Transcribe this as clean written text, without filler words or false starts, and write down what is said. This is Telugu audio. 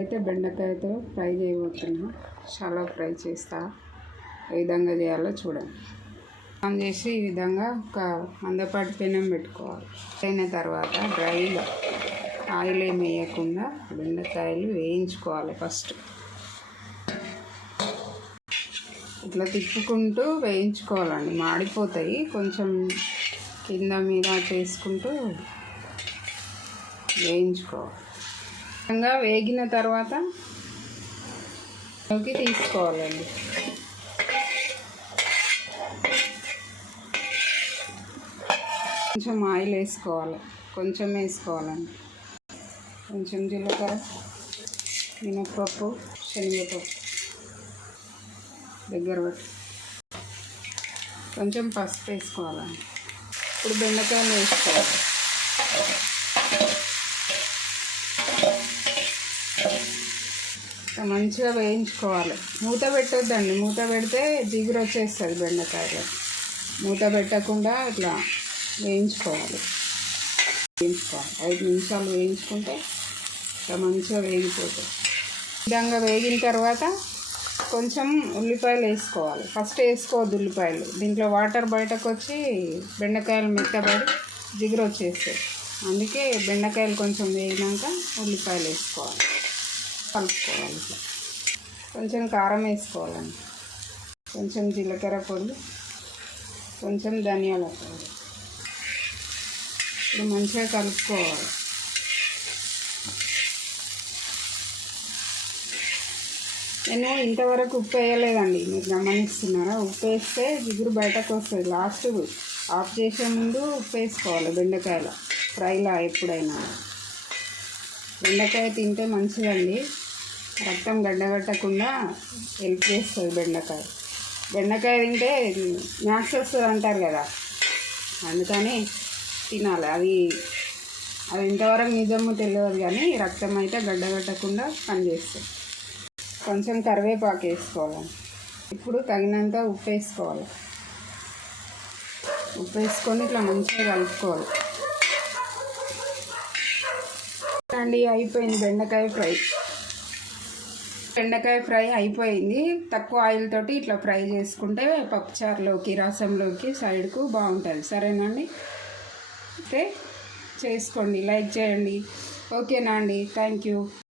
అయితే బెండకాయతో ఫ్రై చేయబోతున్నా. చాలా ఫ్రై చేస్తా. ఏ విధంగా చేయాలో చూడండి. ఆన్ చేసి ఈ విధంగా ఒక మందపాటి పెనం పెట్టుకోవాలి. అయిన తర్వాత డ్రైగా ఆయిల్ ఏమి వేయకుండా బెండకాయలు వేయించుకోవాలి. ఫస్ట్ ఇట్లా తిప్పుకుంటూ వేయించుకోవాలండి, మాడిపోతాయి. కొంచెం కింద మీద చేసుకుంటూ వేయించుకోవాలి. విధంగా వేగిన తర్వాత తీసుకోవాలండి. కొంచెం ఆయిల్ వేసుకోవాలి, కొంచెం వేసుకోవాలండి. కొంచెం జీలకర్ర, మినప్పప్పు, శనగపప్పు దగ్గర పెట్టి కొంచెం పసుపు వేసుకోవాలండి. ఇప్పుడు బెండకాయలు వేసుకోవాలి. మంచిగా వేయించుకోవాలి. మూత పెట్టొద్దండి, మూత పెడితే జిగురు వచ్చేస్తుంది బెండకాయలు. మూత పెట్టకుండా ఇట్లా వేయించుకోవాలి. 5 నిమిషాలు వేయించుకుంటే ఇట్లా మంచిగా వేగిపోతుంది. ఈ విధంగా వేగిన తర్వాత కొంచెం ఉల్లిపాయలు వేసుకోవాలి. ఫస్ట్ వేసుకోవద్దు ఉల్లిపాయలు, దీంట్లో వాటర్ బయటకు వచ్చి బెండకాయలు మెత్తబడి జిగురు వచ్చేస్తాయి. అందుకే బెండకాయలు కొంచెం వేగినాక ఉల్లిపాయలు వేసుకోవాలి, కలుపుకోవాలి. ఇట్లా కొంచెం కారం వేసుకోవాలండి, కొంచెం జీలకర్ర పొడి, కొంచెం ధనియాల పొడి. ఇప్పుడు మంచిగా కలుపుకోవాలి. నేను ఇంతవరకు ఉప్పు వేయలేదండి, మీరు గమనిస్తున్నారా? ఉప్పు వేస్తే జిగురు బయటకు వస్తుంది. లాస్ట్ ఆఫ్ చేసే ముందు ఉప్పు వేసుకోవాలి బెండకాయల ఫ్రైలా. ఎప్పుడైనా బెండకాయ తింటే మంచిదండి, రక్తం గడ్డగట్టకుండా హెల్ప్ చేస్తుంది బెండకాయ. బెండకాయ తింటే మ్యాక్స్ వస్తుంది అంటారు కదా, అందుకని తినాలి. అది ఇంతవరకు నిజమో తెలియదు కానీ రక్తం అయితే గడ్డగట్టకుండా పనిచేస్తుంది. కొంచెం కరివేపాకు వేసుకోవాలి. ఇప్పుడు తగినంత ఉప్పు వేసుకోవాలి. ఉప్పు వేసుకొని ఇట్లా మంచిగా కలుపుకోవాలి అండి. అయిపోయింది బెండకాయ ఫ్రై. బెండకాయ ఫ్రై అయిపోయింది. తక్కువ ఆయిల్ తోటి ఇట్లా ఫ్రై చేసుకుంటే పప్పుచారులోకి, రసంలోకి సైడ్కు బాగుంటుంది. సరేనండి, అయితే చేసుకోండి, లైక్ చేయండి. ఓకేనా అండి, థ్యాంక్ యూ.